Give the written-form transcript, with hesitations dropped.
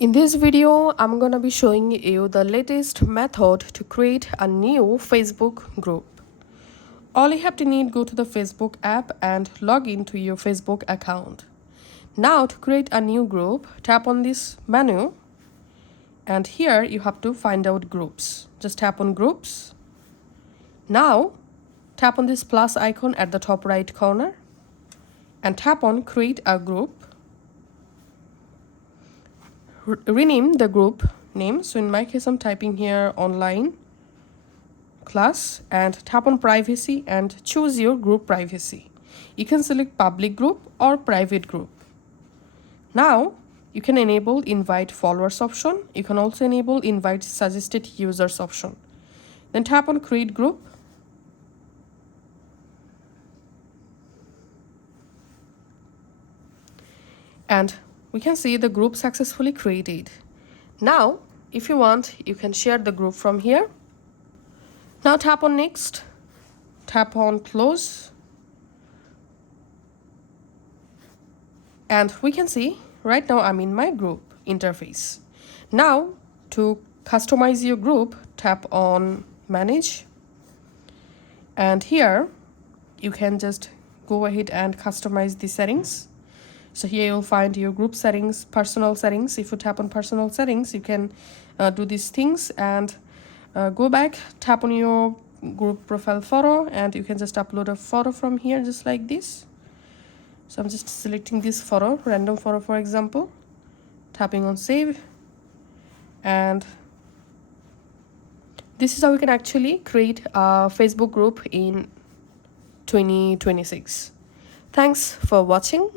In this video, I'm gonna be showing you the latest method to create a new Facebook group. All you have to need, go to the Facebook app and log into your Facebook account. Now to create a new group, tap on this menu and here you have to find out groups. Just tap on groups. Now tap on this plus icon at the top right corner and tap on create a group. Rename the group name. So in my case, I'm typing here online class and tap on privacy and choose your group privacy. You can select public group or private group. Now you can enable invite followers option. You can also enable invite suggested users option. Then tap on create group. And we can see the group successfully created. Now, if you want, you can share the group from here. Now tap on next, tap on close. And we can see right now I'm in my group interface. Now to customize your group, tap on manage. And here you can just go ahead and customize the settings. So here you'll find your group settings, personal settings. If you tap on personal settings, you can do these things and go back, tap on your group profile photo, and you can just upload a photo from here just like this. So I'm just selecting this photo, random photo for example, tapping on save, and this is how we can actually create a Facebook group in 2026. Thanks for watching.